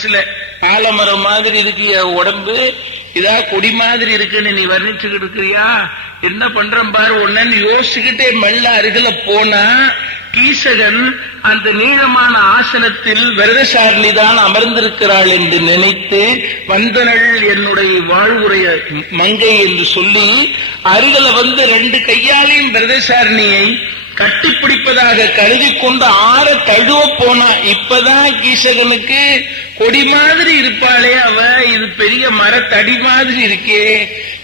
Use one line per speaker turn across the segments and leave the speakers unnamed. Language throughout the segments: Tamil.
சில ஆலமரம் மாதிரி இருக்கு என் உடம்பு. இதா கொடி மாதிரி இருக்குன்னு நீ வர்ணிச்சுக்கிட்டு இருக்கிறியா? என்ன பண்றேன் பாரு ஒன்னு யோசிச்சுக்கிட்டே மெல்ல அருகில போனா கீசகன் அந்த நீளமான ஆசனத்தில் விரதசாரணி தான் அமர்ந்திருக்கிறாள் என்று நினைத்து வந்தனள் என்னுடைய வாழ்வுரைய மங்கை என்று சொல்லி அருகில வந்து ரெண்டு கையாலையும் விரதசாரணியை கட்டிப்பிடிப்பதாக கருதி கொண்டு ஆற தழுவ போனா இப்பதான் கீசகனுக்கு கொடி மாதிரி இருப்பாளே அவ இது பெரிய மரத்தடி மாதிரி இருக்கே.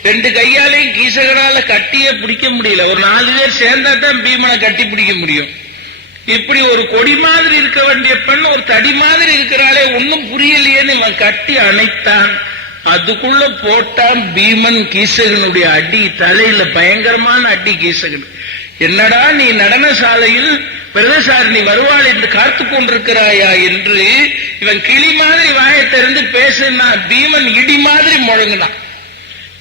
ரெண்டு கையாலையும் கீசகனால கட்டியே பிடிக்க முடியல. ஒரு நாலு பேர் சேர்ந்தா தான் பீமனை கட்டி பிடிக்க முடியும். இப்படி ஒரு கொடி மாதிரி இருக்க வேண்டிய பெண் ஒரு தடி மாதிரி இருக்கிறாளே ஒன்னும் புரியலையேன்னு இவன் கட்டி அணைத்தான். அதுக்குள்ள போட்டான் பீமன் கீசகனுடைய அடி தலையில பயங்கரமான அடி கீசகன். என்னடா நீ நடன சாலையில் பிரதசாரணி வருவாள் என்று காத்து கொண்டிருக்கிறாயா என்று இவன் கிளி மாதிரி வாயை திறந்து பேசினா பீமன் இடி மாதிரி முழங்கினான்.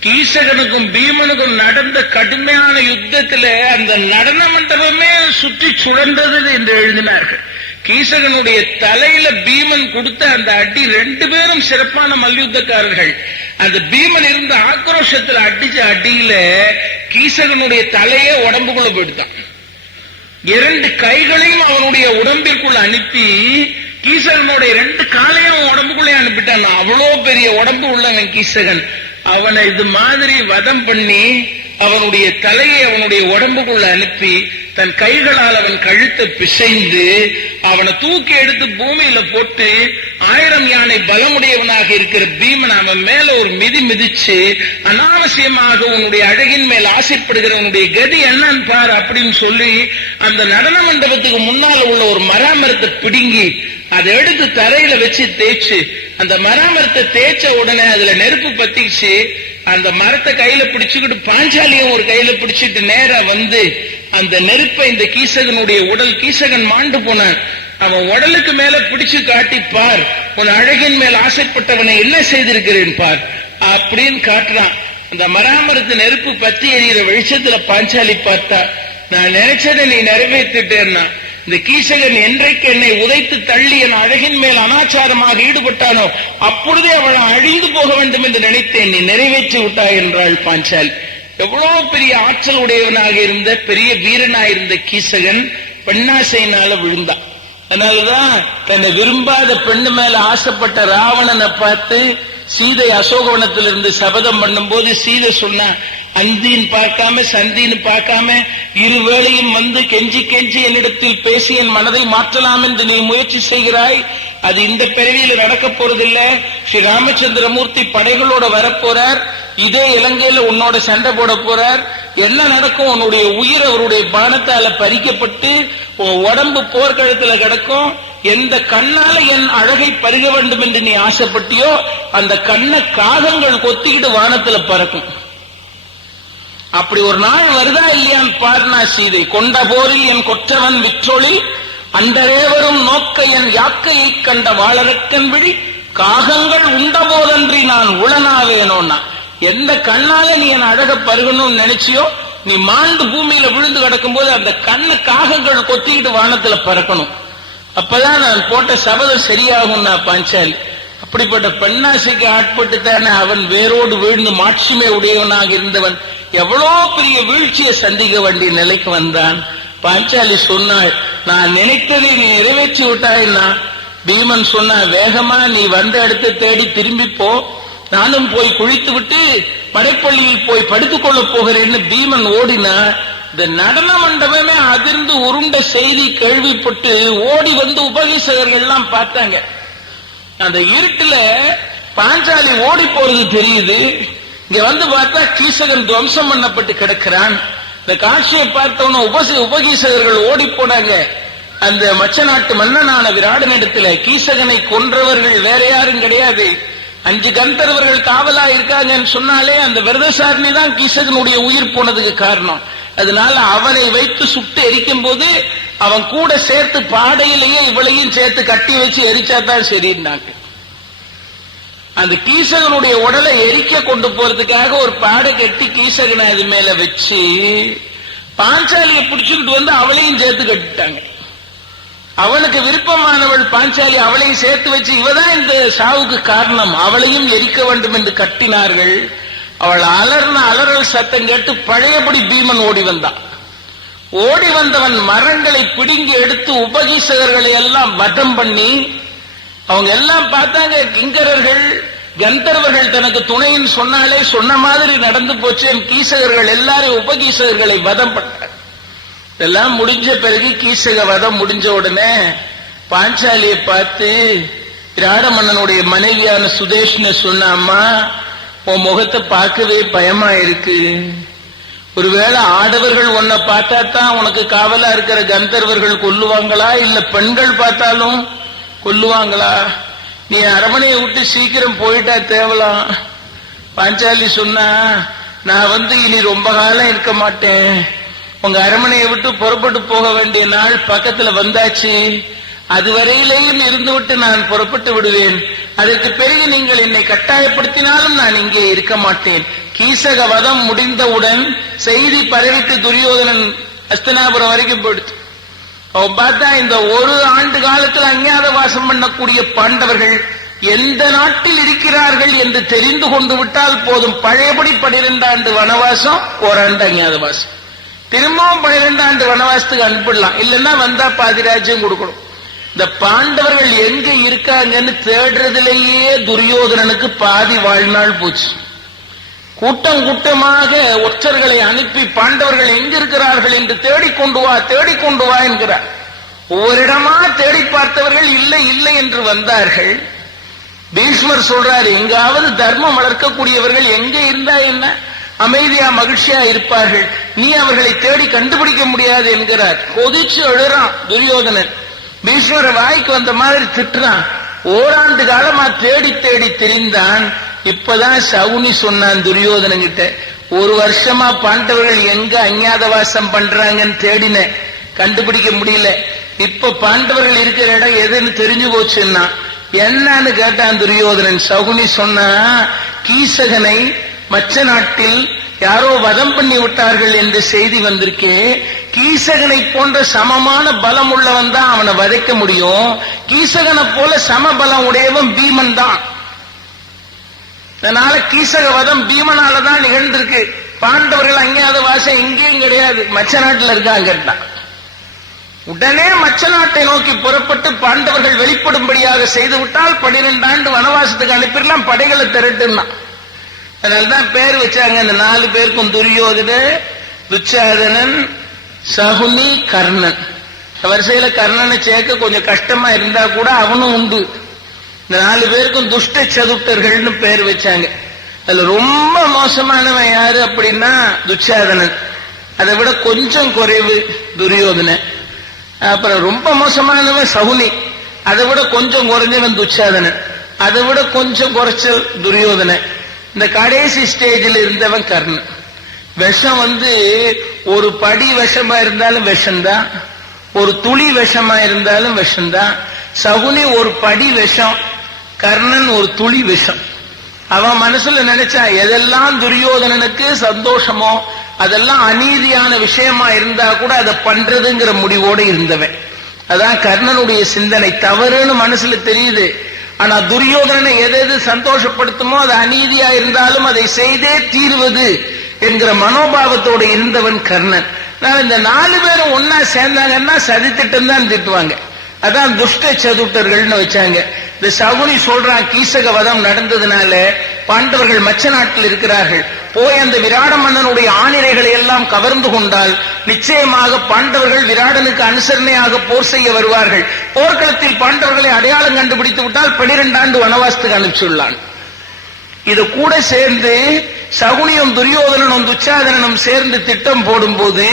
கீசகனுக்கும் பீமனுக்கும் நடந்த கடுமையான யுத்தத்துல அந்த நடன மண்டபமே சுற்றி சுழன்றது என்று எழுதினார்கள். கீசகனுடைய தலையில பீமன் கொடுத்த அந்த அடி ரெண்டு பேரும் சிறப்பான மல்யுத்தக்காரர்கள். அந்த பீமன் இருந்த ஆக்ரோஷத்தில் அடிச்ச அடியில கீசகனுடைய தலையே உடம்புக்குள்ள போயிட்டான் இரண்டு கைகளையும் அவனுடைய உடம்பிற்குள்ள அனுப்பி கீசகனுடைய ரெண்டு காலையும் உடம்புக்குள்ளே அனுப்பிட்டான். அவ்வளோ பெரிய உடம்பு உள்ளவன் கீசகன். அவனை இது மாதிரி வதம் பண்ணி அவனுடைய தலையை அவனுடைய உடம்புக்குள்ள அனுப்பி தன் கைகளால் அவன் கழுத்தை பிசைந்து அவனை தூக்கி எடுத்து பூமியில போட்டு ஆயிரம் யானை பலமுடையவனாக இருக்கிற பீமன் அவன் மேல ஒரு மிதி மிதிச்சு அனாவசியமாக உன்னுடைய அழகின் மேல் ஆசைப்படுகிற உன்னுடைய கதி என்னன்னு பார் அப்படின்னு சொல்லி அந்த நடன மண்டபத்துக்கு முன்னால உள்ள ஒரு மராமரத்தை பிடுங்கி அதை எடுத்து தரையில வச்சு தேய்ச்சு அந்த மராமரத்தை தேய்ச்ச உடனே அதுல நெருப்பு பத்திச்சு அந்த மரத்தை கையில பிடிச்சுக்கிட்டு பாஞ்சாலியும் ஒரு கையில பிடிச்சிட்டு நேரா வந்து அந்த நெருப்பை இந்த கீசகனுடைய உடல் கீசகன் மாண்டு போனான் அவன் உடலுக்கு மேல பிடிச்சு காட்டி பார் உன் அழகின் மேல் ஆசைப்பட்டவனை என்ன செய்திருக்கிறேன் பார் அப்படின்னு காட்டுறான். அந்த மராமரத்து நெருப்பு பத்தி எறிகிற வெளிச்சத்துல பாஞ்சாலி பார்த்தா நான் நினைச்சதை நீ நிறைவேற்றிட்டேன்னா இந்த கீசகன் என்றைக்கு என்னை உதைத்து தள்ளி என் அழகின் மேல் அனாச்சாரமாக ஈடுபட்டானோ அப்பொழுதே அவள் அழிந்து போக வேண்டும் என்று நினைத்தேன். நீ நிறைவேற்றி விட்டாய் என்றாள் பாஞ்சால். எவ்வளவு பெரிய ஆற்றல் உடையவனாக இருந்த பெரிய வீரனாக இருந்த கீசகன் பெண்ணாசையினால விழுந்தான் அதனாலதான் தன்னை விரும்பாத பெண்ணு மேல ஆசைப்பட்ட ராவணனை பார்த்து சீதை அசோகவனத்திலிருந்து சபதம் பண்ணும்போது சீதை சொன்னா அந்தின்னு பார்க்காம சந்தின்னு பார்க்காம இரு வேளையும் வந்து கெஞ்சி கெஞ்சி என்னிடத்தில் பேசி என் மனதை மாற்றலாம் என்று நீ முயற்சி செய்கிறாய்? அது இந்த பிறவியில நடக்க போறதில்ல. ஸ்ரீ ராமச்சந்திரமூர்த்தி படைகளோட வரப்போறார் இதே இலங்கையில உன்னோட சண்டை போட போறார். எல்லாம் நடக்கும்? உன்னுடைய உயிர் அவருடைய பானத்தால பறிக்கப்பட்டு உன் உடம்பு போர்க்களத்துல கிடக்கும். எந்த கண்ணால என் அழகை பருக வேண்டும் என்று நீ ஆசைப்பட்டியோ அந்த கண்ணை காகங்கள் கொத்திக்கிட்டு வானத்துல பறக்கும். அப்படி ஒரு நாள் வருதா இல்லையான்னு பாருனா சீதை. கொண்ட போரில் என் கொற்றவன் விற்றொழில் அண்டரேவரும் நோக்க என் யாக்கையை கண்ட வாழறக்கன் விழி காகங்கள் உண்ட போதன்றி நான் உளனாவேனோன்னா எந்த கண்ணால நீ என் அழக பருகணும்னு நினைச்சியோ நீ மாண்டு பூமியில விழுந்து கிடக்கும் போது அந்த கண்ணு காகங்கள் கொத்திக்கிட்டு வானத்துல பறக்கணும். அப்பதான் நான் போட்ட சபதம் சரியாகும்னா பாஞ்சாலி அப்படிப்பட்ட பெண்ணாசைக்கு ஆட்பட்டு தானே அவன் வேரோடு வீழ்ந்து மாட்சிமை உடையவனாக இருந்தவன் எவ்வளோ பெரிய வீழ்ச்சியை சந்திக்க வேண்டிய நிலைக்கு வந்தான். பாஞ்சாலி சொன்னாள் நான் நினைத்ததை நீ நிறைவேற்றி விட்டாய்னா பீமன் சொன்னா வேகமா நீ வந்த இடத்தை தேடி திரும்பி போ. நானும் போய் குளித்து விட்டு படைப்பள்ளியில் போய் படுத்துக்கொள்ள போகிறேன்னு பீமன் ஓடினா இந்த நடன மண்டபமே அதிர்ந்து உருண்ட செய்தி கேள்விப்பட்டு ஓடி வந்து உபகேசகர்கள் எல்லாம் பார்த்தாங்க. அந்த இருட்டுல பாஞ்சாலி ஓடி போறது தெரியுது. இங்க வந்து பார்த்தா கீசகன் துவம்சம் பண்ணப்பட்டு கிடக்கிறான். இந்த காட்சியை பார்த்தவன உபசி உபகீசகர்கள் ஓடி போனாங்க. அந்த மச்ச நாட்டு மன்னனான விராடனிடத்துல கீசகனை கொன்றவர்கள் வேற யாரும் கிடையாது. அஞ்சு கந்தர்வர்கள் காவலா இருக்காங்கன்னு சொன்னாலே அந்த விரதசாரணி தான் கீசகனுடைய உயிர் போனதுக்கு காரணம். அதனால அவனை வைத்து சுட்டு எரிக்கும் போது அவன் கூட சேர்த்து பாடையிலேயே இவளையும் சேர்த்து கட்டி வச்சு எரிச்சாதான் சரின்னாங்க. அந்த கீசகனுடைய உடலை எரிக்க கொண்டு போறதுக்காக ஒரு பாடை கட்டி கீசகனை அது மேல வச்சு பாஞ்சாலியை பிடிச்சுக்கிட்டு வந்து அவளையும் சேர்த்து கட்டிட்டாங்க. அவனுக்கு விருப்பமானவள் பாஞ்சாலி அவளையும் சேர்த்து வச்சு இவதான் இந்த சாவுக்கு காரணம். அவளையும் எரிக்க வேண்டும் என்று கட்டினார்கள். அவள் அலர்ன அலறல் சத்தம் கேட்டு பழையபடி பீமன் ஓடி வந்தான் ஓடி வந்தவன் மரங்களை பிடுங்கி எடுத்து உபகீசகர்களை எல்லாம் வதம் பண்ணி அவங்க எல்லாம் பார்த்தாங்க கிங்கரர்கள் கந்தர்வர்கள் தனக்கு துணையின் சொன்னாலே சொன்ன மாதிரி நடந்து போச்சு. என் கீசகர்கள் எல்லாரும் உபகீசகர்களை வதம் பண்ணார் இதெல்லாம் முடிஞ்ச பிறகு கீசக வதம் முடிஞ்ச உடனே பாஞ்சாலியை பார்த்து ராட மன்னனுடைய மனைவியான சுதேஷ்னு சொன்னாமா உன் முகத்தை பார்க்கவே பயமா இருக்கு ஒருவேளை ஆடவர்கள் உன்னை பார்த்தா தான் உனக்கு காவலா இருக்கிற கந்தர்வர்கள் கொல்லுவாங்களா? இல்ல பெண்கள் பார்த்தாலும் கொல்லுவாங்களா? நீ அரமனையை விட்டு சீக்கிரம் போயிட்டா தேவலாம் பாஞ்சாலி சொன்னா நான் வந்து இனி ரொம்ப காலம் இருக்க மாட்டேன். உங்க அரமனையை விட்டு புறப்பட்டு போக வேண்டிய நாள் பக்கத்துல வந்தாச்சு. அதுவரையிலேயும் இருந்துவிட்டு நான் புறப்பட்டு விடுவேன். அதற்கு பிறகு நீங்கள் என்னை கட்டாயப்படுத்தினாலும் நான் இங்கே இருக்க மாட்டேன். கீசக வதம் முடிந்தவுடன் செய்தி பரவிட்டு துரியோதனன் அஸ்தனாபுரம் வரைக்கும் போயிடுச்சு. அவன் பார்த்தா இந்த ஒரு ஆண்டு காலத்தில் அஞ்ஞாத வாசம் பண்ணக்கூடிய பாண்டவர்கள் எந்த நாட்டில் இருக்கிறார்கள் என்று தெரிந்து கொண்டு விட்டால் போதும். பழையபடி பனிரெண்டு ஆண்டு வனவாசம் ஓராண்டு அஞ்ஞாத வாசம். திரும்பவும் பனிரெண்டு ஆண்டு வனவாசத்துக்கு அனுப்பிடலாம். இல்லைன்னா வந்தா பாதிராஜ்யம் கொடுக்கணும். இந்த பாண்டவர்கள் எங்க இருக்காங்கன்னு தேடுறதுலேயே துரியோதனனுக்கு பாதி வாழ்நாள் போச்சு. கூட்டம் கூட்டமாக ஒற்றர்களை அனுப்பி பாண்டவர்கள் எங்க இருக்கிறார்கள் என்று தேடிக்கொண்டு வா தேடிக்கொண்டு வா என்கிறார். ஒவ்வொரு இடமா தேடி பார்த்தவர்கள் இல்லை இல்லை என்று வந்தார்கள். பீஷ்மர் சொல்றார் எங்காவது தர்மம் வளர்க்கக்கூடியவர்கள் எங்க இருந்தா என்ன? அமைதியா மகிழ்ச்சியா இருப்பார்கள். நீ அவர்களை தேடி கண்டுபிடிக்க முடியாது என்கிறார். கொதிச்சு எழுறான் துரியோதனன். பீஷ்மர வாய்க்கு வந்த மாதிரி திட்டுறான். ஓராண்டு காலமா தேடி தேடி தெரிந்தான். இப்பதான் சவுனி சொன்னான் துரியோதனன் கிட்ட ஒரு வருஷமா பாண்டவர்கள் எங்க அஞ்ஞாத வாசம் பண்றாங்கன்னு தேடினேன். கண்டுபிடிக்க முடியல. இப்ப பாண்டவர்கள் இருக்கிற இடம் எதுன்னு தெரிஞ்சு போச்சுன்னா என்னன்னு கேட்டான் துரியோதனன். சகுனி சொன்னா கீசகனை மச்ச நாட்டில் யாரோ வதம் பண்ணி விட்டார்கள் என்று செய்தி வந்திருக்கே. கீசகனை போன்ற சமமான பலம் உள்ளவன் தான் அவனை வதைக்க முடியும். கீசகனை போல சம பலம் உடையவன் பீமன் தான். அதனால கீசக வதம் பீமனால தான் நிகழ்ந்திருக்கு. பாண்டவர்கள் அங்கேயாத வாசம் எங்கேயும் கிடையாது. மச்ச நாட்டில் இருக்காங்க உடனே மச்ச நாட்டை நோக்கி புறப்பட்டு பாண்டவர்கள் வெளிப்படும்படியாக செய்து விட்டால் பனிரெண்டு ஆண்டு வனவாசத்துக்கு அனுப்பிடலாம் படைகளை திரட்டுன்னா அதனால்தான் பேர் வச்சாங்க. இந்த நாலு பேருக்கும் துரியோதன துச்சாதனன் சகுனி கர்ணன். வரிசையில கர்ணனை சேர்க்க கொஞ்சம் கஷ்டமா இருந்தா கூட அவனும் உண்டு. இந்த நாலு பேருக்கும் துஷ்ட சதுப்தர்கள்னு பேர் வச்சாங்க. அதுல ரொம்ப மோசமானவன் யாரு அப்படின்னா துச்சாதனன். அதை விட கொஞ்சம் குறைவு துரியோதனன். அப்புறம் ரொம்ப மோசமானவன் சகுனி. அதை விட கொஞ்சம் குறைஞ்சவன் துச்சாதனன். அதை விட கொஞ்சம் குறைச்சல் துரியோதனன். இந்த கடைசி ஸ்டேஜில் இருந்தவன் கர்ணன். விஷம் வந்து ஒரு படி விஷமா இருந்தாலும் விஷம்தான். ஒரு துளி விஷமா இருந்தாலும் விஷம்தான். சகுனி ஒரு படி விஷம் கர்ணன் ஒரு துளி விஷம். அவன் மனசுல நினைச்சா எதெல்லாம் துரியோதனனுக்கு சந்தோஷமோ அதெல்லாம் அநீதியான விஷயமா இருந்தா கூட அதை பண்றதுங்கிற முடிவோடு இருந்தவன். அதான் கர்ணனுடைய சிந்தனை. தவறுன்னு மனசுல தெரியுது. ஆனா துரியோதனனை எது எது சந்தோஷப்படுத்துமோ அது அநீதியா இருந்தாலும் அதை செய்தே தீர்வது. என்கிற மனோபாவத்தோடு இருந்தவன் கர்ணன். நான் இந்த நாலு பேரும் ஒன்னா சேர்ந்தாங்கன்னா சதித்திட்டம் தான் திட்டுவாங்க. அதான் துஷ்ட சதுட்டர்கள்னு வச்சாங்க. இந்த சகுனி சொல்றான் கீசக வதம் நடந்ததுனால பாண்டவர்கள் மச்ச நாட்டில் இருக்கிறார்கள். போய் அந்த விராட மன்னனுடைய ஆணிரைகளை எல்லாம் கவர்ந்து கொண்டால் நிச்சயமாக பாண்டவர்கள் விராடனுக்கு அனுசரணையாக போர் செய்ய வருவார்கள். போர்க்களத்தில் பாண்டவர்களை அடையாளம் கண்டுபிடித்து விட்டால் பனிரெண்டாண்டு வனவாசத்துக்கு அனுப்பிச்சுள்ளான். இது கூட சேர்ந்து சகுனியும் துரியோதனனும் துச்சாதனனும் சேர்ந்து திட்டம் போடும்போது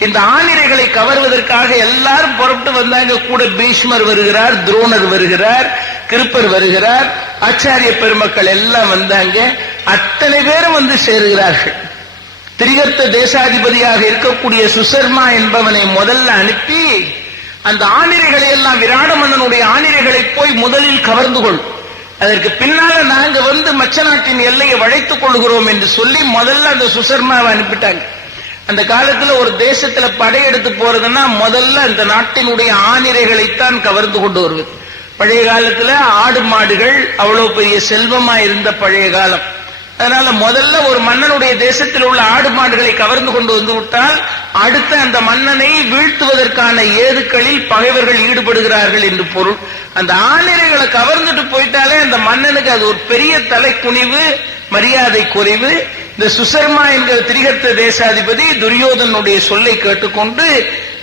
இந்த ஆணிரைகளை கவர்வதற்காக எல்லாரும் புறப்பட்டு வந்தாங்க கூட பீஷ்மர் வருகிறார் துரோணர் வருகிறார் கிருப்பர் வருகிறார் ஆச்சாரிய பெருமக்கள் எல்லாம் வந்தாங்க. அத்தனை பேரும் வந்து சேருகிறார்கள். திரிகர்த்த தேசாதிபதியாக இருக்கக்கூடிய சுசர்மா என்பவனை முதல்ல அனுப்பி அந்த ஆணிரைகளை எல்லாம் விராட மன்னனுடைய ஆணிரைகளை போய் முதலில் கவர்ந்து கொள். அதற்கு பின்னால நாங்க வந்து மச்ச நாட்டின் எல்லையை வளைத்துக் கொள்கிறோம் என்று சொல்லி முதல்ல அந்த சுசர்மாவை அனுப்பிட்டாங்க. அந்த காலத்துல ஒரு தேசத்துல படையெடுத்து போறதுன்னா முதல்ல அந்த நாட்டினுடைய ஆணிரைகளைத்தான் கவர்ந்து கொண்டு வருவது. பழைய காலத்துல ஆடு மாடுகள் அவ்வளவு பெரிய செல்வமா இருந்த பழைய காலம். அதனால முதல்ல ஒரு மன்னனுடைய தேசத்தில் உள்ள ஆடு மாடுகளை கவர்ந்து கொண்டு வந்து விட்டால் அடுத்த அந்த மன்னனை வீழ்த்துவதற்கான ஏதுக்களில் பகைவர்கள் ஈடுபடுகிறார்கள் என்று பொருள். அந்த ஆணிரைகளை கவர்ந்துட்டு போயிட்டாலே அந்த மன்னனுக்கு அது ஒரு பெரிய தலைக்குனிவு மரியாதை குறைவு. இந்த சுசர்மா என்கிற திரிகத்த தேசாதிபதி துரியோதனுடைய சொல்லை கேட்டுக்கொண்டு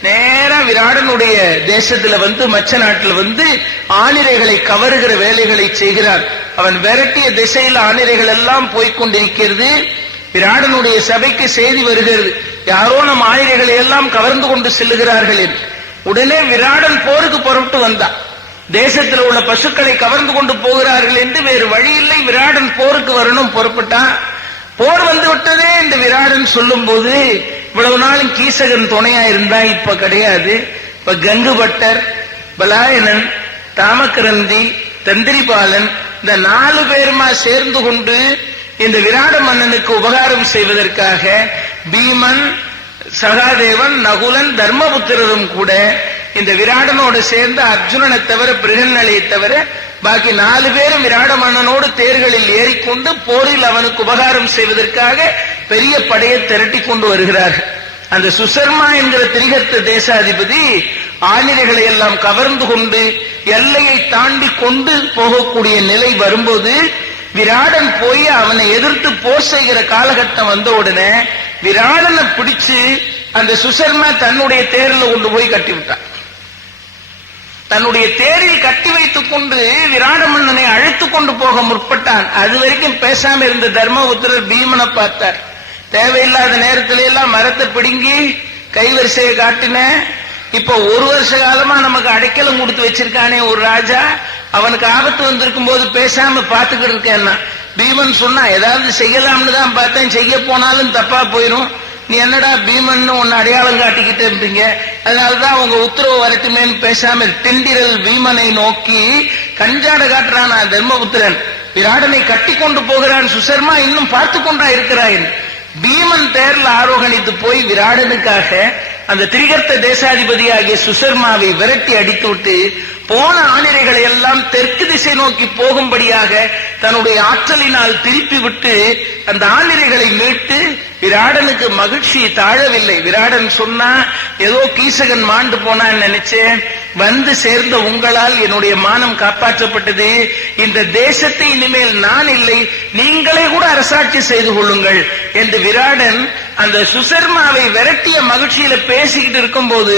நேரா விராடனுடைய தேசத்துல வந்து மச்ச நாட்டுல வந்து ஆணிரைகளை கவருகிற வேலைகளை செய்கிறார். அவன் விரட்டிய திசையில் ஆணிரைகள் எல்லாம் போய்கொண்டிருக்கிறது விராடனுடைய சபைக்கு செய்தி வருகிறது. யாரோ நம் ஆணிரைகளை எல்லாம் கவர்ந்து கொண்டு செல்லுகிறார்கள் என்று. உடனே விராடன் போருக்கு புறப்பட்டு வந்தான். தேசத்தில் உள்ள பசுக்களை கவர்ந்து கொண்டு போகிறார்கள் என்று வேறு வழி இல்லை. விராடன் போருக்கு வரணும் புறப்பட்டான். போர் வந்து விட்டதே இந்த விராடன் சொல்லும் போது இவ்வளவு நாளும் கீசகன் துணையா இருந்தா இப்ப கிடையாது. இப்ப கங்குபட்டர் பலாயனன் தாமக்கரந்தி தந்திரிபாலன் இந்த நாலு பேருமா சேர்ந்து கொண்டு இந்த விராட மன்னனுக்கு உபகாரம் செய்வதற்காக பீமன் சகாதேவன் நகுலன் தர்மபுத்திரரும் கூட இந்த விராடனோடு சேர்ந்து அர்ஜுனனை தவிர பிருகநலையை தவிர பாக்கி நாலு பேரும் விராட மன்னனோடு தேர்களில் ஏறிக்கொண்டு போரில் அவனுக்கு உபகாரம் செய்வதற்காக பெரிய படையை திரட்டி கொண்டு வருகிறார்கள் அந்த சுசர்மா என்கிற திரிகத்த தேசாதிபதி ஆணிரைகளை எல்லாம் கவர்ந்து கொண்டு எல்லையை தாண்டி கொண்டு போகக்கூடிய நிலை வரும்போது விராடன் போய் அவனை எதிர்த்து போர் செய்கிற காலகட்டம் வந்த உடனே விராடனை பிடிச்சு அந்த சுசர்மா தன்னுடைய தேரில் கொண்டு போய் கட்டி விட்டான் தன்னுடைய தேரில் கட்டி வைத்துக் கொண்டு விராட மன்னனை அழைத்துக் கொண்டு போக முற்பட்டான். அது வரைக்கும் பேசாம இருந்த தர்மபுத்திரர் பீமனை பார்த்தார். தேவையில்லாத நேரத்துல எல்லாம் மரத்தை பிடுங்கி கைவரிசையை காட்டின இப்ப ஒரு வருஷ காலமா நமக்கு அடைக்கலம் கொடுத்து வச்சிருக்கானே ஒரு ராஜா அவனுக்கு ஆபத்து வந்திருக்கும் போது பேசாம பாத்துக்கிட்டு இருக்கேன்னா பீமன் சொன்னா ஏதாவது செய்யலாம்னு தான் பார்த்தேன் செய்ய போனாலும் தப்பா போயிரும். நீ என்னடா பீமன் உன்னை அடையாளம் காட்டிக்கிட்டு இருந்தீங்க அதனாலதான் உங்க உத்தரவு வரட்டுமேன்னு பேசாம திண்டிரல் பீமனை நோக்கி கஞ்சாட காட்டுறான் தர்மபுத்திரன். விராடனை கட்டி கொண்டு போகிறான் சுசர்மா இன்னும் பார்த்து கொண்டா இருக்கிறாயின். பீமன் தேர்ல ஆரோகணித்து போய் விராடனுக்காக அந்த திரிகர்த்த தேசாதிபதி ஆகிய சுசர்மாவை விரட்டி அடித்துவிட்டு போன ஆணிரைகளை எல்லாம் தெற்கு திசை நோக்கி போகும்படியாக தன்னுடைய ஆற்றலினால் திருப்பி விட்டு அந்த ஆணிரைகளை மீட்டு விராடனுக்கு மகிழ்ச்சி தாழவில்லை. விராடன் சொன்னா ஏதோ கீசகன் மாண்டு போனான்னு நினைச்சேன். வந்து சேர்ந்த உங்களால் என்னுடைய மானம் காப்பாற்றப்பட்டது. இந்த தேசத்தை இனிமேல் நான் இல்லை. நீங்களே கூட அரசாட்சி செய்து கொள்ளுங்கள். என்று விராடன் அந்த சுசர்மாவை விரட்டிய மகிழ்ச்சியில பேசிக்கிட்டு இருக்கும்போது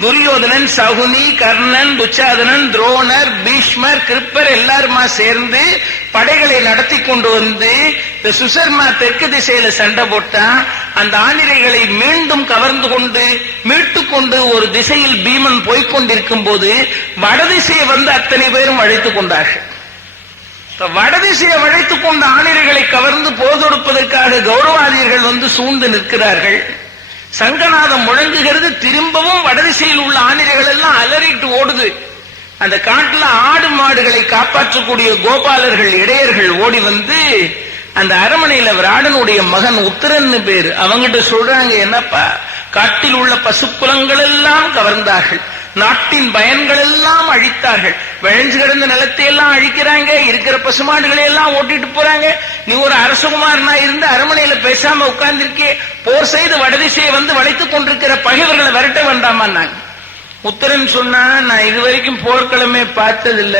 துரியோதனன் சகுனி கர்ணன் துச்சாதனன் துரோணர் பீஷ்மர் கிருப்பர் எல்லாருமா சேர்ந்து படைகளை நடத்தி கொண்டு வந்து இந்த சுசர்மா தெற்கு திசையில சண்டை போட்ட விட்டா அந்த ஆணிரைகளை மீண்டும் கவர்ந்து கொண்டு மீட்டு கொண்டு ஒரு திசையில் பீமன் போய்கொண்டிருக்கும் போது வடதிசையை வந்து அத்தனை பேரும் அழைத்துக் கொண்டார்கள். வடதிசையை வளைத்துக் கொண்ட ஆணிரைகளை கவர்ந்து போதொடுப்பதற்காக கௌரவாதியர்கள் வந்து சூழ்ந்து நிற்கிறார்கள். சங்கநாதம் முழங்குகிறது திரும்பவும் வடதிசையில் உள்ள ஆணிரைகள் எல்லாம் அலறிட்டு ஓடுது. அந்த காட்டுல ஆடு மாடுகளை காப்பாற்றக்கூடிய கோபாலர்கள் இடையர்கள் ஓடி வந்து அந்த அரமனையில விராடனுடைய மகன் உத்தரன் பேரு. அவங்கிட்ட சொல்றாங்க என்னப்பா காட்டில் உள்ள பசுப்புலங்கள் எல்லாம் கவர்ந்தார்கள். நாட்டின் பயன்கள் எல்லாம் அழித்தார்கள். விளைஞ்சு கிடந்த நிலத்தை எல்லாம் அழிக்கிறாங்க. இருக்கிற பசுமாடுகளை எல்லாம் ஓட்டிட்டு போறாங்க. நீ ஒரு அரசகுமாரனா இருந்து அரமனையில பேசாம உட்கார்ந்திருக்கே. போர் செய்து வடதிசையை வந்து வளைத்துக் கொண்டிருக்கிற பகைவர்களை விரட்ட வேண்டாமா நாங்க உத்தரன் சொன்னா நான் இதுவரைக்கும் போர்க்களமே பார்த்ததில்ல.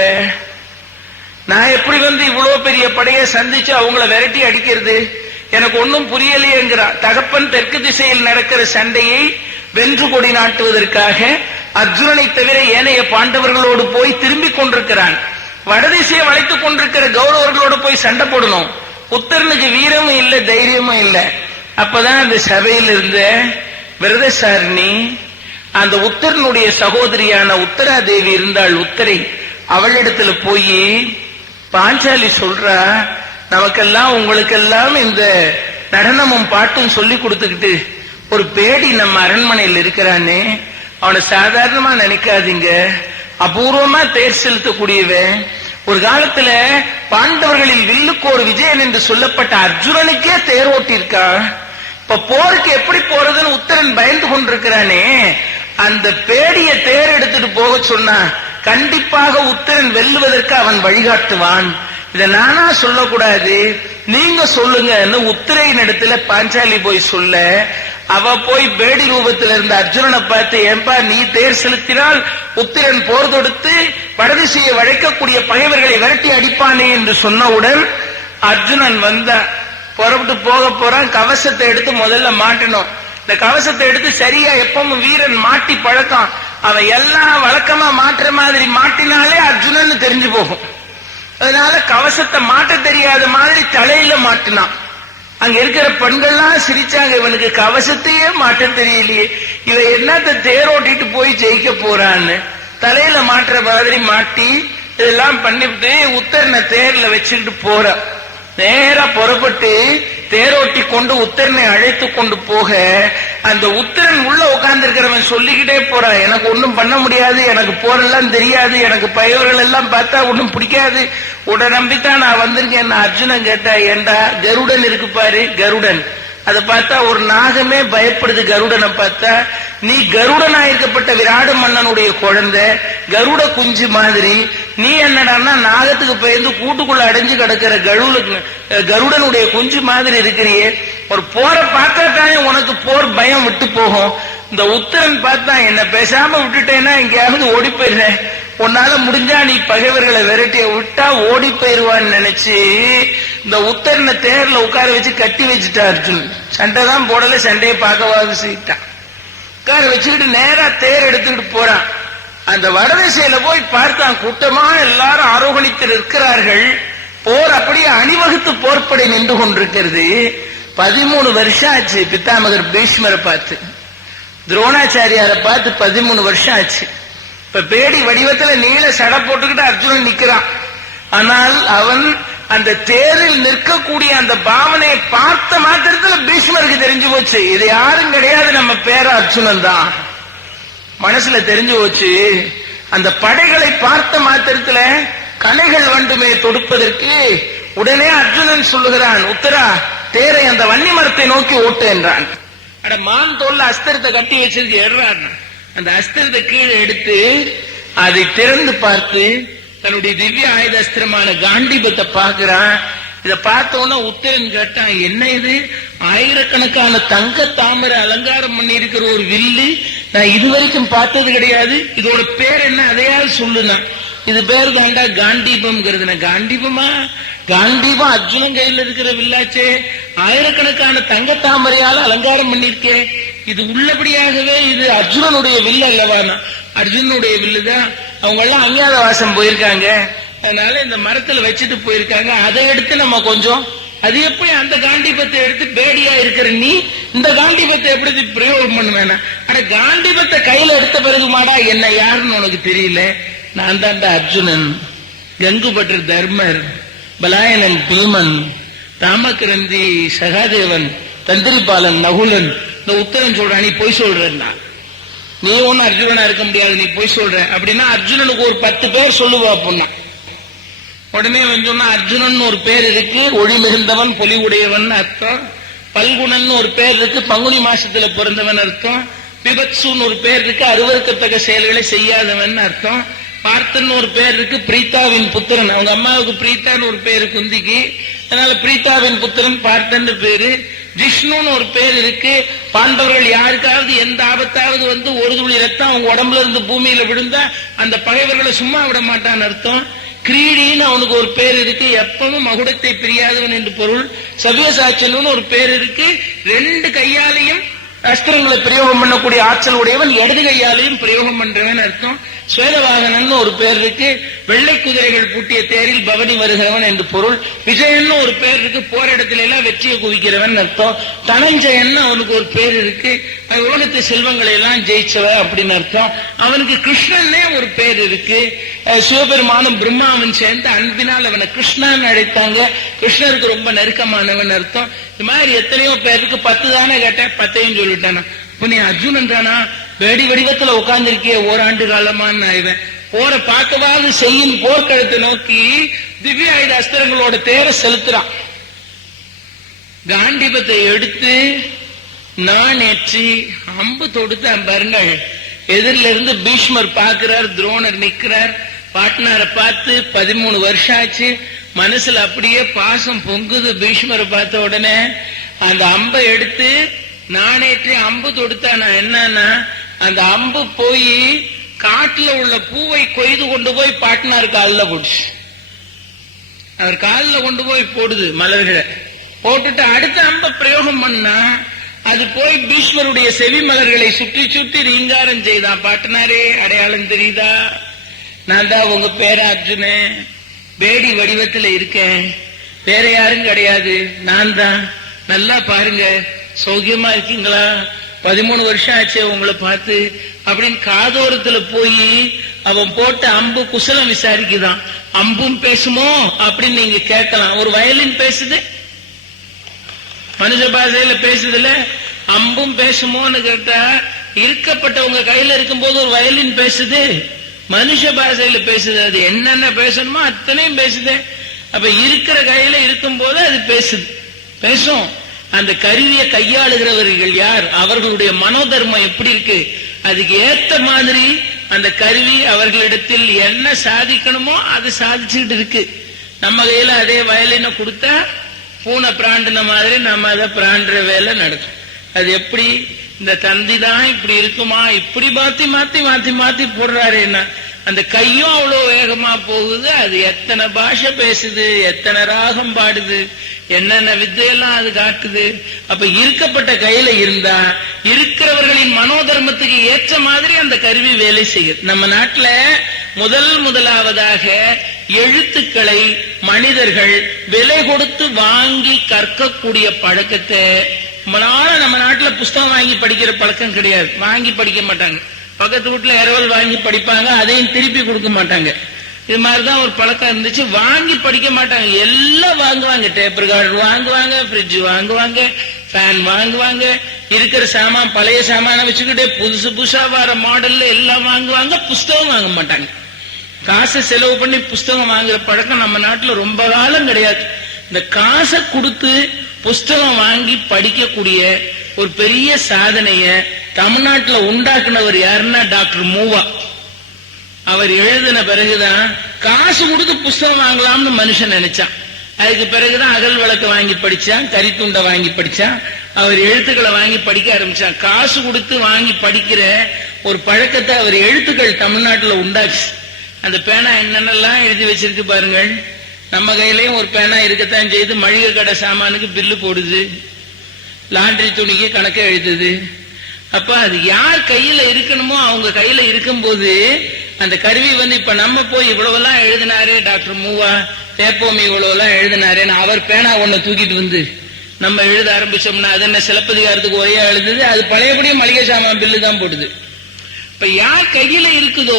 நான் எப்படி வந்து இவ்வளவு பெரிய படையை சந்திச்சு அவங்கள விரட்டி அடிக்கிறது? எனக்கு ஒன்னும் புரியலையேங்கிறான் தகப்பன் தெற்கு திசையில் நடக்கிற சண்டையை வென்று கொடி நாட்டுவதற்காக அர்ஜுனனை தவிர ஏனைய பாண்டவர்களோடு போய் திரும்பிக் கொண்டிருக்கிறான். வடதிசையை வளைத்துக் கொண்டிருக்கிற கௌரவர்களோடு போய் சண்டை போடணும். உத்தரனுக்கு வீரமும் இல்ல தைரியமும் இல்ல. அப்பதான் அந்த சபையில் இருந்த விரதசாரணி அந்த உத்தரனுடைய சகோதரியான உத்தராதேவி இருந்தாள் உத்தரை அவளிடத்துல போய் பாஞ்சாலி சொல்றா நமக்கெல்லாம் உங்களுக்கெல்லாம் இந்த நடனமும் பாட்டும் சொல்லி கொடுத்துக்கிட்டு ஒரு பேடி நம்ம அரண்மனையில் இருக்கிறானே அவனை சாதாரணமா நினைக்காதீங்க. அபூர்வமா தேர் செலுத்தக்கூடியவன். ஒரு காலத்துல பாண்டவர்களில் வில்லுக்கு ஒரு விஜயன் என்று சொல்லப்பட்ட அர்ஜுனனுக்கே தேர் ஓட்டியிருக்கான் இப்ப போருக்கு எப்படி போறதுன்னு உத்தரன் பயந்து கொண்டிருக்கிறானே. அந்த பேடிய தேர் எடுத்துட்டு போக சொன்னா கண்டிப்பாக உத்தரன் வெல்லுவதற்கு அவன் வழிகாட்டுவான். இத நானா சொல்லக்கூடாது. நீங்க சொல்லுங்கன்னு உத்திரையின் இடத்துல பாஞ்சாலி போய் சொல்ல அவ போய் பேடி ரூபத்தில் இருந்த அர்ஜுனனை பார்த்து ஏன்பா நீ தேர் செலுத்தினால் உத்திரன் போர் தொடுத்து வடதிசையை வழைக்கக்கூடிய பகைவர்களை விரட்டி அடிப்பானே என்று சொன்னவுடன் அர்ஜுனன் வந்தான் புறப்பட்டு போக போறான். கவசத்தை எடுத்து முதல்ல மாட்டணும். இந்த கவசத்தை எடுத்து சரியா எப்பவும் வீரன் மாட்டி பழக்கம். அவன் எல்லாம் வழக்கமா மாட்டுற மாதிரி மாட்டினாலே அர்ஜுனன் தெரிஞ்சு போகும். அதனால கவசத்தை மாட்ட தெரியாத மாதிரி தலையில மாட்டினான். அங்க இருக்கிற பெண்கள்லாம் சிரிச்சாங்க இவனுக்கு கவசத்தையே மாட்ட தெரியலையே. இவன் என்னத்த தேரோட்டிட்டு போய் ஜெயிக்க போறான்னு. தலையில மாட்டுற மாதிரி மாட்டி இதெல்லாம் பண்ணிவிட்டு உத்தரனை தேர்ல வச்சுக்கிட்டு போற. நேரா புறப்பட்டு தேரோட்டி கொண்டு உத்தரனை அழைத்து கொண்டு போக அந்த உத்தரன் உள்ள உட்கார்ந்து இருக்கிறவன் சொல்லிக்கிட்டே போறான் எனக்கு ஒன்றும் பண்ண முடியாது எனக்கு போரெல்லாம் தெரியாது எனக்கு பயவர்கள் எல்லாம் பார்த்தா ஒன்றும் பிடிக்காது. உட நம்பித்தான் நான் வந்திருக்கேன் அர்ஜுனன் கேட்டா ஏண்டா கருடன் இருக்கு பாரு கருடன். அதை பார்த்தா ஒரு நாகமே பயப்படுது கருடனை பார்த்தா. நீ கருடனா இருக்கப்பட்ட விராட மன்னனுடைய குழந்தை கருட குஞ்சு மாதிரி நீ என்னடான்னா நாகத்துக்கு பயந்து கூட்டுக்குள்ள அடைஞ்சு கிடக்கிற கருட கருடனுடைய குஞ்சு மாதிரி இருக்கிறியே. ஒரு போரை பார்த்தா தானே உனக்கு போர் பயம் விட்டு போகும். இந்த உத்தரன் பார்த்தா என்ன பேசாம விட்டுட்டேன்னா எங்கேயாவது ஓடி போயிடுறேன் உன்னால முடிஞ்சா நீ பகைவர்களை விரட்டிய விட்டா ஓடி போயிருவான்னு நினைச்சு இந்த உத்தரனை தேர்ல உட்கார வச்சு கட்டி வச்சுட்டா அர்ஜுன். சண்டை தான் போடல சண்டையை பார்க்கவாது செய்யிட்டான் உட்கார வச்சுக்கிட்டு நேரா தேர் எடுத்துக்கிட்டு போறான். அந்த வடதிசையில போய் பார்த்தான் கூட்டமா எல்லாரும் ஆரோகணித்து நிற்கிறார்கள். போர் அப்படியே அணிவகுத்து போர்ப்படை நின்று கொண்டிருக்கிறது. பதிமூணு வருஷம் ஆச்சு பித்தாமகர் பீஷ்மரை பார்த்து. துரோணாச்சாரியாரை பார்த்து பதிமூணு வருஷம் ஆச்சு. இப்ப பேடி வடிவத்துல நீல சடை போட்டுக்கிட்டு அர்ஜுனன் நிக்கிறான். ஆனால் அவன் அந்த தேரில் நிற்கக்கூடிய அந்த பாவனையை பார்த்த மாத்திரத்துல பீஷ்மருக்கு தெரிஞ்சு போச்சு. இது யாரும் கிடையாது நம்ம பேர அர்ஜுனன் தான். மனசுல தெரிஞ்சு போச்சு அந்த படைகளை பார்த்த மாத்திரத்துல கலைகள் வண்டுமே தொடுப்பதற்கு உடனே அர்ஜுனன் சொல்லுகிறான் உத்தரா தேரை அந்த வன்னி மரத்தை நோக்கி ஓட்டு என்றான். அட மான் தோல்ல அஸ்திரத்தை கட்டி வச்சிருந்து ஏறான் அந்த அஸ்திரத்தை கீழே எடுத்து அதை திறந்து பார்த்து தன்னுடைய திவ்ய ஆயுத அஸ்திரமான காண்டிபத்தை பார்க்கிறான். இதை பார்த்த உத்தரன் கேட்டான் என்ன இது? ஆயிரக்கணக்கான தங்க தாமரை அலங்காரம் பண்ணி இருக்கிற ஒரு வில்லு? நான் இதுவரைக்கும் பார்த்தது கிடையாது. இதோட பேர் என்ன? அதையாவது சொல்லுனா இது பேர் தாண்டா காண்டீபம்ங்கிறது காண்டீபமா காண்டீபம் அர்ஜுனன் கையில் இருக்கிற வில்லாச்சே. ஆயிரக்கணக்கான தங்க தாமரையால அலங்காரம் பண்ணிருக்கேன் இது உள்ளபடியாகவே இது அர்ஜுனனுடைய வில்லு அல்லவானா அர்ஜுனனுடைய வில்லுதான். அவங்க எல்லாம் அஞ்ஞாத வாசம் போயிருக்காங்க. அதனால இந்த மரத்துல வச்சுட்டு போயிருக்காங்க. அதை எடுத்து நம்ம கொஞ்சம் அது எப்படி அந்த காண்டிபத்தை எடுத்து பேடியா இருக்கிற நீ இந்த காண்டிபத்தை எப்படி பிரயோகம் பண்ணுவேனா? ஆனா காண்டிபத்தை கையில எடுத்த பிறகு மாடா என்ன யாருன்னு உனக்கு தெரியல? நான் தான்டா அர்ஜுனன் கங்குபட்டர் தர்மர் பலாயனன் பீமன் ராமகிரந்தி சகாதேவன் தந்திரிபாலன் நகுலன். இந்த உத்தரன் சொல்றான் நீ பொய் சொல்றா நீ ஒன்னும் அர்ஜுனனா இருக்க முடியாது நீ பொய் சொல்ற. அப்படின்னா அர்ஜுனனுக்கு ஒரு பத்து பேர் சொல்லுவா அப்படின்னா. உடனே வந்து சொன்னா அர்ஜுனன் ஒரு பேர் இருக்கு ஒளி மிகுந்தவன் பொலி உடையவன் அர்த்தம். பல்குணன் ஒரு பேர் இருக்கு பங்குனி மாசத்துல பிறந்தவன் அர்த்தம். பிபத்சுன்னு ஒரு பேர் இருக்கு அருவருக்கத்தக்க செயல்களை செய்யாதவன் அர்த்தம். பார்த்தன் ஒரு பேர் இருக்கு பிரீதாவின் புத்திரன். அவங்க அம்மாவுக்கு பிரீத்தான்னு ஒரு பேரு குந்திக்கு. அதனால பிரீதாவின் புத்திரன் பார்த்தன்னு பேரு. ஜிஷ்ணுன்னு ஒரு பேர் இருக்கு. பாண்டவர்கள் யாருக்காவது எந்த ஆபத்தாவது வந்து ஒரு துளி ரத்தம் அவங்க உடம்புல இருந்து பூமியில விழுந்தா அந்த பகைவர்களை சும்மா விட மாட்டான்னு அர்த்தம். கிரீடின்னு அவனுக்கு ஒரு பேர் இருக்கு. எப்பவும் மகுடத்தை பிரியாதவன் என்று பொருள். சவ்யசாச்சல்னு ஒரு பேர் இருக்கு. ரெண்டு கையாலையும் அஸ்திரங்களை பிரயோகம் பண்ணக்கூடிய ஆற்றல் உடையவன் இடது கையாலையும் பிரயோகம் பண்றவன் அர்த்தம். சுவேதவாகனன் ஒரு பேர் இருக்கு. வெள்ளை குதிரைகள் பூட்டிய தேரில் பவனி வருகிறவன் என்று பொருள். விஜயன் ஒரு பேர் இருக்கு. போரிடத்துல எல்லாம் வெற்றியை குவிக்கிறவன் அர்த்தம். தனஞ்சயன் அவனுக்கு ஒரு பேர் இருக்கு. உலகத்து செல்வங்களை எல்லாம் ஜெயிச்சவ அப்படின்னு அர்த்தம். அவனுக்கு கிருஷ்ணன்னே ஒரு பேர் இருக்கு. சிவபெருமானும் பிரம்மாவன் சேர்ந்து அன்பினால் அவனை கிருஷ்ணான்னு அழைத்தாங்க. கிருஷ்ணருக்கு ரொம்ப நெருக்கமானவன் அர்த்தம். இது மாதிரி எத்தனையோ பேருக்கு பத்து தானே கேட்டேன். பத்தையும் சொல்லிட்டானா. இப்ப நீ அர்ஜுனன் தானா? வெடி வடிவத்துல உட்கார்ந்துருக்கிய ஓராண்டு காலமான்னு இவன். போற பார்க்கவாது செய்யும் போர்க்களத்தை நோக்கி திவ்ய ஆயுத அஸ்திரங்களோட தேர செலுத்துறான். காண்டிபத்தை எடுத்து நான் ஏற்றி அம்பு தொடுத்தான் பாருங்கள். எதிரில இருந்து பீஷ்மர் பார்க்கிறார் துரோணர் நிக்கிறார் பாட்னாரை பார்த்து பதிமூணு வருஷம் ஆச்சு மனசுல அப்படியே பாசம் பொங்குது பீஷ்மரை பார்த்த உடனே. அந்த அம்பை எடுத்து நானேற்றி அம்பு தொடுத்தா நான் என்னன்னா அந்த அம்பு போய் காட்டுல உள்ள பூவை கொய்து கொண்டு போய் பாட்டினார் காலில் போடுச்சு அவர் காலில் கொண்டு போய் போடுது மலர்களை. போட்டுட்டு அடுத்த அம்ப பிரயோகம் பண்ணா அது போய் பீஷ்மருடைய செவி மலர்களை சுற்றி சுற்றி ரீங்காரம் செய்தான் பாட்டினாரே அடையாளம் தெரியுதா? நான் தான் உங்க பேர அர்ஜுனே பேடி வடிவத்துல இருக்கேன். வேற யாரும் கிடையாது. நான் தான். நல்லா பாருங்க. சௌகியமா இருக்கீங்களா? பதிமூணு வருஷம் ஆச்சு உங்களை பார்த்து. அப்படின்னு காதோரத்துல போய் அவன் போட்ட அம்பு குசலம் விசாரிக்குதான். அம்பும் பேசுமோ? அப்படின்னு நீங்க கேட்கலாம். ஒரு வயலின் பேசுது? மனுஷ பாஷையில பேசுதுல அம்பும் பேசுமோன்னு கேட்டா இருக்கப்பட்டவங்க கையில இருக்கும்போது ஒரு வயலின் பேசுது. மனுஷ பாஷையில பேசுது. அது என்னென்ன பேசணுமோ அத்தனையும் பேசுது. அப்ப இருக்கிற கையில இருக்கும் போது அது பேசுது. பேசும். அந்த கருவியை கையாளுகிறவர்கள் யார்? அவர்களுடைய மனோதர்மம் எப்படி இருக்கு? அதுக்கு ஏத்த மாதிரி அந்த கருவி அவர்களிடத்தில் என்ன சாதிக்கணுமோ அது சாதிச்சுக்கிட்டு இருக்கு. நம்ம கையில அதே வயலினை கொடுத்தா பூனை பிராண்டின மாதிரி நம்ம அதை பிராண்டுற வேலை நடக்கும். அது எப்படி? இந்த தந்தி தான் இப்படி இருக்குமா? இப்படி மாத்தி மாத்தி மாத்தி மாத்தி போடுறாரு என்ன அந்த கையும் அவ்வளவு வேகமா போகுது அது எத்தனை பாஷை பேசுது எத்தனை ராகம் பாடுது என்னென்ன வித்தையெல்லாம் அது காட்டுது. அப்ப இருக்கப்பட்ட கையில இருந்தா இருக்கிறவர்களின் மனோதர்மத்துக்கு ஏற்ற மாதிரி அந்த கருவி வேலை செய்யுது. நம்ம நாட்டுல முதல் முதலாவதாக எழுத்துக்களை மனிதர்கள் விலை கொடுத்து வாங்கி கற்கக்கூடிய பழக்கத்தை நம்மளால நம்ம நாட்டுல புஸ்தகம் வாங்கி படிக்கிற பழக்கம் கிடையாது. வாங்கி படிக்க மாட்டாங்க. பக்கத்து வீட்டுல இரவல் வாங்கி படிப்பாங்க அதையும் திருப்பி கொடுக்க மாட்டாங்க. இது மாதிரிதான் ஒரு பழக்கம் இருந்துச்சு. வாங்கி படிக்க மாட்டாங்க. எல்லாம் வாங்குவாங்க. டேப் ரெக்கார்டர் வாங்குவாங்க ஃப்ரிட்ஜ் வாங்குவாங்க ஃபேன் வாங்குவாங்க. இருக்கிற சாமான் பழைய சாமான வச்சுக்கிட்டே புதுசு புதுசா வர மாடல்ல எல்லாம் வாங்குவாங்க. புஸ்தகம் வாங்க மாட்டாங்க. காசை செலவு பண்ணி புஸ்தகம் வாங்குற பழக்கம் நம்ம நாட்டுல ரொம்ப காலம் கிடையாது. இந்த காசை கொடுத்து புஸ்தகம் வாங்கி படிக்கக்கூடிய ஒரு பெரிய சாதனைய தமிழ்நாட்டுல உண்டாக்குனவர் யாருன்னா டாக்டர் மூவா. அவர் எழுதின பிறகுதான் காசு கொடுத்து புஸ்தகம் வாங்கலாம்னு மனுஷன் நினைச்சான். அதுக்கு பிறகுதான் அகல் விளக்கு வாங்கி படிச்சான் கறித்துண்டை வாங்கி படிச்சான் அவர் எழுத்துக்களை வாங்கி படிக்க ஆரம்பிச்சான். காசு கொடுத்து வாங்கி படிக்கிற ஒரு பழக்கத்தை அவர் எழுத்துக்கள் தமிழ்நாட்டுல உண்டாச்சு அந்த பேனா என்னென்னலாம் எழுதி வச்சிருக்கு பாருங்கள். நம்ம கையிலையும் ஒரு பேனா இருக்கத்தான் செய்து மளிகை கடை சாமானுக்கு பில்லு போடுது. லாண்டரி துணிக்கு கணக்கை எழுதுது. அப்ப அது யார் கையில இருக்கணுமோ அவங்க கையில இருக்கும்போது அந்த கருவி வந்து இப்ப நம்ம போய் இவ்வளவெல்லாம் எழுதினாரு டாக்டர் மூவா தேப்போமி இவ்வளவெல்லாம் எழுதினாருன்னு அவர் பேனா ஒண்ணு தூக்கிட்டு வந்து நம்ம எழுத ஆரம்பிச்சோம்னா அது என்ன சிலப்பதிகாரத்துக்கு ஒரே எழுதுது? அது பழையபடியே மளிகை சாமான் பில்லு தான் போடுது. இப்ப யார் கையில இருக்குதோ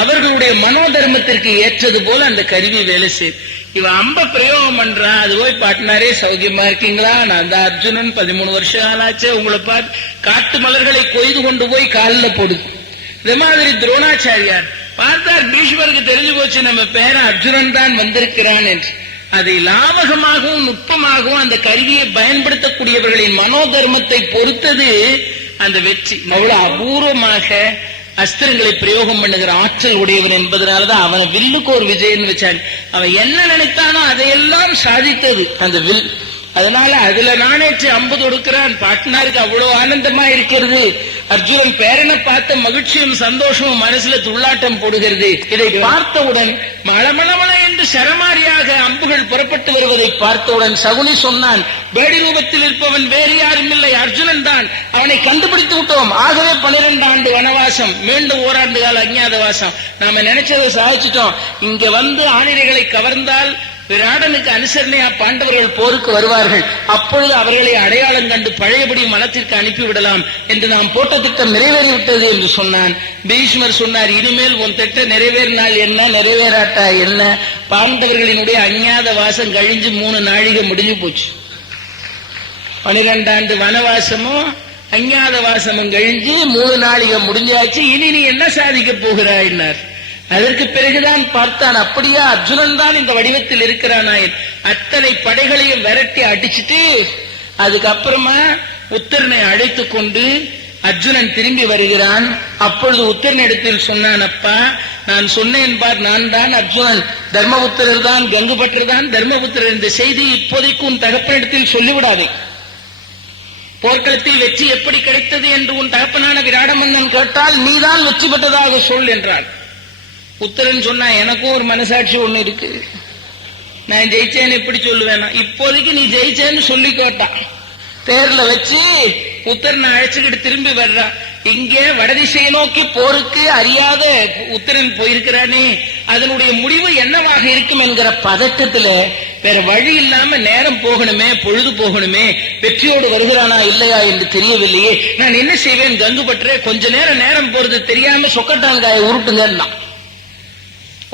அவர்களுடைய மனோதர்மத்திற்கு ஏற்றது போல அந்த கருவி வேலை செய்யும் இவன் அம்ப பிரயோகம் பண்றான் அது போய் பாட்டினாரே சௌக்கியமா இருக்கீங்களா? நான் தான் அர்ஜுனன் பதிமூணு வருஷம் ஆளாச்சே. உங்களை பார்த்து காட்டு மலர்களை கொய்து கொண்டு போய் காலில் போடுது. இதே மாதிரி துரோணாச்சாரியார் பார்த்தார் பீஷ்மருக்கு தெரிஞ்சு போச்சு நம்ம பேர அர்ஜுனன் தான் வந்திருக்கிறான் என்று. அதை லாவகமாகவும் நுட்பமாகவும் அந்த கருவியை பயன்படுத்தக்கூடியவர்களின் மனோதர்மத்தை பொறுத்தது அந்த வெற்றி. அவ்வளவு அபூர்வமாக அஸ்திரங்களை பிரயோகம் பண்ணுகிற ஆற்றல் உடையவன் என்பதனாலதான் அவன் வில்லுக்கு ஒரு விஜயன் வச்சான். அவன் என்ன நினைத்தானோ அதையெல்லாம் சாதித்தது. அந்த வில் அதனால அதுல நானேற்று அம்பு தொடுக்கிறான் பாட்டினாருக்கு அவ்வளவு ஆனந்தமா இருக்கிறது. அர்ஜுனன் பேரனை பார்த்த மகிழ்ச்சியும் சந்தோஷமும் மனசுல துள்ளாட்டம் போடுகிறது. இதை பார்த்தவுடன் மளமளமள என்று சரமாரியாக அம்புகள் புறப்பட்டு வருவதை பார்த்தவுடன் சகுனி சொன்னான் வேடி ரூபத்தில் இருப்பவன் வேறு யாரும் இல்லை. அர்ஜுனன் தான். அவனை கண்டுபிடித்து விட்டோம். ஆகவே பன்னிரண்டு ஆண்டு வனவாசம் மீண்டும் ஓராண்டு கால அஞ்ஞாத வாசம். நாம நினைச்சதை சாதிச்சிட்டோம். இங்க வந்து ஆணிரைகளை கவர்ந்தால் விராடனுக்கு அனுசரணையா பாண்டவர்கள் போருக்கு வருவார்கள். அப்பொழுது அவர்களை அடையாளம் கண்டு பழையபடி மனத்திற்கு அனுப்பிவிடலாம் என்று நாம் போட்ட திட்டம் நிறைவேறிவிட்டது என்று சொன்னான். பீஷ்மர் சொன்னார் இனிமேல் உன் திட்டம் நிறைவேறினால் என்ன நிறைவேறாட்டா என்ன? பாண்டவர்களினுடைய அஞ்ஞாத வாசம் கழிஞ்சு மூணு நாழிகை முடிஞ்சு போச்சு. பனிரெண்டாண்டு வனவாசமும் அஞ்ஞாத வாசமும் கழிஞ்சு மூணு நாளிகை முடிஞ்சாச்சு. இனி நீ என்ன சாதிக்க போகிறாய்னார் அதற்கு பிறகுதான் பார்த்தான் அப்படியா அர்ஜுனன் தான் இந்த வடிவத்தில் இருக்கிறானாயின் அத்தனை படைகளையும் விரட்டி அடிச்சிட்டு அதுக்கப்புறமா உத்தரனை அழைத்துக் கொண்டு அர்ஜுனன் திரும்பி வருகிறான். அப்பொழுது உத்தரனிடத்தில் சொன்னான் அப்பா நான் சொன்னேன் பார் நான் தான் அர்ஜுனன். தர்மபுத்திரர் தான் கங்குபட்டர் தான் தர்மபுத்திரர். இந்த செய்தி இப்போதைக்கு உன் தகப்பனிடத்தில் சொல்லிவிடாதே. போர்க்களத்தில் வெற்றி எப்படி கிடைத்தது? என்று உன் தகப்பனான விராடமன்னன் கேட்டால் நீதான் வெற்றி பெற்றதாக சொல் என்றான். புத்திரன் சொன்னா எனக்கும் ஒரு மனசாட்சி ஒண்ணு இருக்கு. நான் ஜெயிச்சேன்னு எப்படி சொல்லுவேனா? இப்போதைக்கு நீ ஜெயிச்சேன்னு சொல்லி கேட்டான். தேர்ல வச்சு புத்திரனை அழைச்சுக்கிட்டு திரும்பி வர்றான் இங்கே வடதிசையை நோக்கி போருக்கு அறியாத உத்தரன் போயிருக்கிறானே. அதனுடைய முடிவு என்னவாக இருக்கும் என்கிற பதட்டத்துல வேற வழி இல்லாம நேரம் போகணுமே பொழுது போகணுமே வெற்றியோடு வருகிறானா இல்லையா என்று தெரியவில்லையே. நான் என்ன செய்வேன்? கங்கு பற்றே கொஞ்ச நேரம் நேரம் போறது தெரியாம சொக்கட்டாங்காய உருட்டுங்கன்னா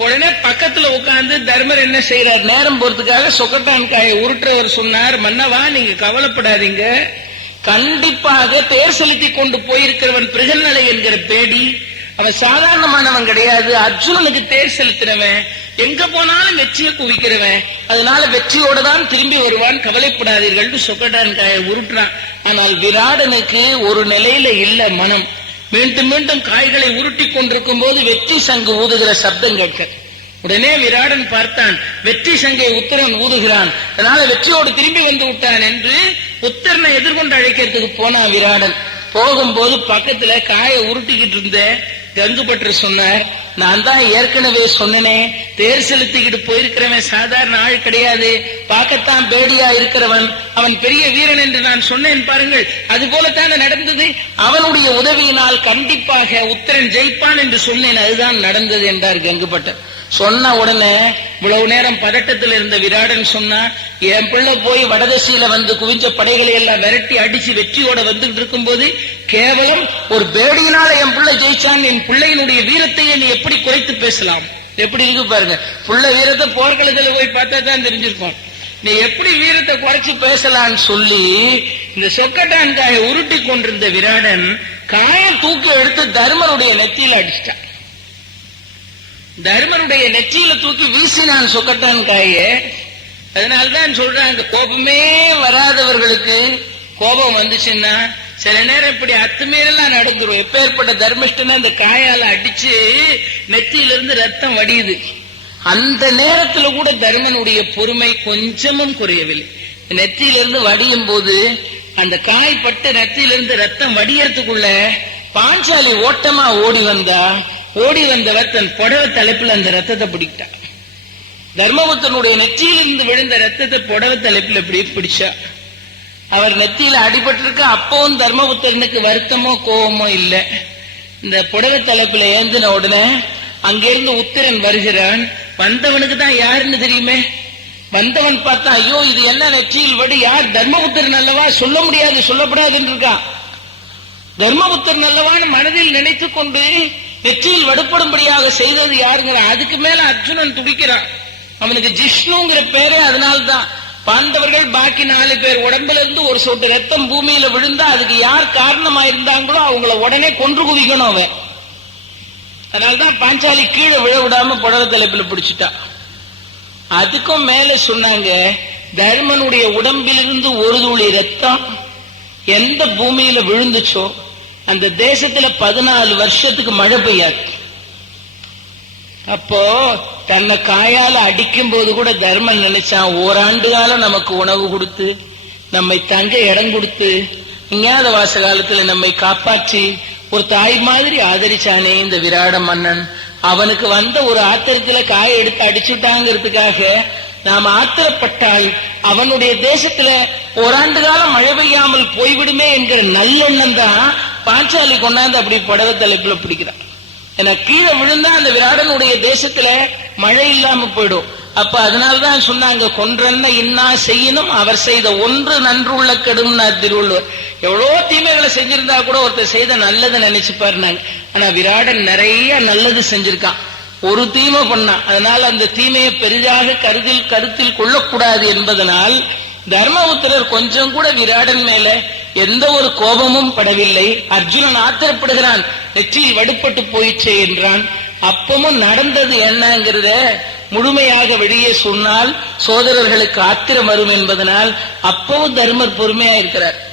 உடனே பக்கத்துல உட்கார்ந்து தர்மர் என்ன செய்யறார் நேரம் போறதுக்காக சொக்கட்டான் காயை உருட்டுறவர் சொன்னார் மன்னவா நீங்க கவலைப்படாதீங்க. கண்டிப்பாக தேர் செலுத்தி கொண்டு போயிருக்கிறவன் பிரகல்நலை என்கிற பேடி. அவன் சாதாரணமானவன் கிடையாது. அர்ஜுனனுக்கு தேர் செலுத்தினவன். எங்க போனாலும் வெற்றியை குவிக்கிறவன். அதனால வெற்றியோட தான் திரும்பி வருவான். கவலைப்படாதீர்கள். சொக்கட்டான் காயை உருட்டுறான். ஆனால் விராடனுக்கு ஒரு நிலையில இல்ல மனம். மீண்டும் மீண்டும் காய்களை உருட்டி கொண்டிருக்கும் போது வெற்றி சங்கு ஊதுகிற சப்தம் கேட்க உடனே விராடன் பார்த்தான் வெற்றி சங்கை உத்தரன் ஊதுகிறான். அதனால வெற்றியோடு திரும்பி வந்து விட்டான் என்று உத்தரனை எதிர்கொண்டு அழைக்கிறதுக்கு போனான் விராடன். போகும்போது பக்கத்துல காயை உருட்டிக்கிட்டு இருந்தேன் கங்குபற்று சொன்னார் நான் தான் ஏற்கனவே சொன்னனே தேர் செலுத்திக்கிட்டு போயிருக்கிறவன் சாதாரண ஆள் கிடையாது. பார்க்கத்தான் பேடியா இருக்கிறவன். அவன் பெரிய வீரன் என்று நான் சொன்னேன் பாருங்கள். அது போலத்தானே நடந்தது? அவனுடைய உதவியினால் கண்டிப்பாக உத்தரன் ஜெயிப்பான் என்று சொன்னேன். அதுதான் நடந்தது என்றார் கங்குபட்டர். சொன்ன உடனே இவ்வளவு நேரம் பதட்டத்தில் இருந்த விராடன் சொன்னா என் பிள்ளை போய் வடதசையில வந்து குவிஞ்ச படைகளை எல்லாம் விரட்டி அடிச்சு வெற்றியோட வந்துட்டு இருக்கும்போது கேவலம் ஒரு பேடியினால என் பிள்ளை ஜெயிச்சான் என் பிள்ளையினுடைய வீரத்தையே நீ எப்படி குறைத்து பேசலாம்? எப்படி இருக்கு பாருங்க. புள்ள வீரத்தை போர்க்களத்துல போய் பார்த்தா தான் தெரிஞ்சிருக்கும். நீ எப்படி வீரத்தை குறைச்சு பேசலாம்னு சொல்லி இந்த சொக்கட்டான் காயை உருட்டி கொண்டிருந்த விராடன் காயம் தூக்கி எடுத்து தர்மருடைய நெத்தியில அடிச்சிட்டான். தர்மனுடைய நெற்றியில தூக்கி வீசினான் சொக்கட்டான் காய. அதனால்தான் அந்த கோபமே வராதவர்களுக்கு கோபம் வந்துச்சுன்னா சில நேரம் இப்படி அத்துமீறலாம் நடந்துரும். எப்பேற்பட்ட தர்மிஷ்டனை அந்த காயால அடிச்சு நெத்தியிலிருந்து ரத்தம் வடியுது. அந்த நேரத்துல கூட தர்மனுடைய பொறுமை கொஞ்சமும் குறையவில்லை. நெத்தியிலிருந்து வடியும் போது அந்த காய் பட்டு நெத்தியிலிருந்து ரத்தம் வடியறதுக்குள்ள பாஞ்சாலி ஓட்டமா ஓடி வந்தா ஓடி வந்தவர் தன் புடவை தலைப்பில் அந்த ரத்தத்தை பிடிக்கிட்டார் தர்மபுத்தனுடைய நெற்றியிலிருந்து விழுந்த ரத்தத்தை புடவை தலைப்பில் இப்படி பிடிச்சா அவர் நெத்தியில அடிபட்டிருக்க அப்பவும் தர்மபுத்தனுக்கு வருத்தமோ கோபமோ இல்லை. இந்த புடவை தலைப்புல ஏந்தின உடனே அங்கிருந்து உத்திரன் வருகிறான். வந்தவனுக்கு தான் யாருன்னு தெரியுமே? வந்தவன் பார்த்தா ஐயோ இது என்ன நெற்றியில் வடி யார் தர்மபுத்திரன் அல்லவா? சொல்ல முடியாது சொல்லப்படாதுன்னு இருக்கான். தர்மபுத்தர் நல்லவான்னு மனதில் நினைத்து கொண்டு நெற்றியில் வடுப்படும்படியாக செய்தது யாருங்கிற அதுக்கு மேல அர்ஜுனன் துடிக்கிறான். அவனுக்கு ஜிஷ்ணுங்கிற பேரே அதனால்தான். பாண்டவர்கள் பாக்கி நாலு பேர் உடம்புல இருந்து ஒரு சொட்டு ரத்தம் பூமியில விழுந்தா அதுக்கு யார் காரணமா இருந்தாங்களோ அவங்கள உடனே கொன்று குவிக்கணும் அவன். அதனால்தான் பாஞ்சாலி கீழே விழ விடாம புடவை தலைப்புல பிடிச்சிட்டா அதுக்கும் மேல சொன்னாங்க தர்மனுடைய உடம்பிலிருந்து ஒரு துளி ரத்தம் எந்த பூமியில விழுந்துச்சோ அந்த தேசத்துல பதினாலு வருஷத்துக்கு மழை பெய்யாது. அப்போ தன்னை காயால அடிக்கும் போது கூட தர்மன் நினைச்சான் ஓராண்டு காலம் நமக்கு உணவு கொடுத்து நம்மை தங்க இடம் கொடுத்து இங்காத வாச காலத்துல நம்மை காப்பாற்றி ஒரு தாய் மாதிரி ஆதரிச்சானே இந்த விராட மன்னன். அவனுக்கு வந்த ஒரு ஆத்திரத்துல காயை எடுத்து அடிச்சுட்டாங்கிறதுக்காக நாம் ஆத்திரப்பட்டால் அவனுடைய தேசத்துல ஓராண்டு காலம் மழை பெய்யாமல் போய்விடுமே என்கிற நல்லெண்ணம் தான் பாஞ்சாலி கொண்டாந்து அப்படி படவ தலைப்புல பிடிக்கிறான் ஏன்னா கீழே விழுந்தா அந்த விராடனுடைய தேசத்துல மழை இல்லாம போயிடும். அப்ப அதனாலதான் சொன்னாங்க கொன்றன்ன இன்னா செய்யணும் அவர் செய்த ஒன்று நன்றுள்ள கெடும்னா திருவள்ளுவர். எவ்வளோ தீமைகளை செஞ்சிருந்தா கூட ஒருத்தர் செய்த நல்லதை நினைச்சு பாருனாங்க ஆனா விராடன் நிறைய நல்லது செஞ்சிருக்கான். ஒரு தீமை பண்ணான் அதனால அந்த தீமையை பெரிதாக கருதில் கருத்தில் கொள்ளக்கூடாது என்பதனால் தர்மபுத்திரர் கொஞ்சம் கூட விராடன் மேல எந்த ஒரு கோபமும் படவில்லை. அர்ஜுனன் ஆத்திரப்படுகிறான். நெற்றியில் வடுப்பட்டு போயிச்சே என்றான். அப்பமும் நடந்தது என்னங்கிறத முழுமையாக வெளியே சொன்னால் சோதரர்களுக்கு ஆத்திரம் வரும் என்பதனால் அப்பவும் தர்மர் பொறுமையா இருக்கிறார்.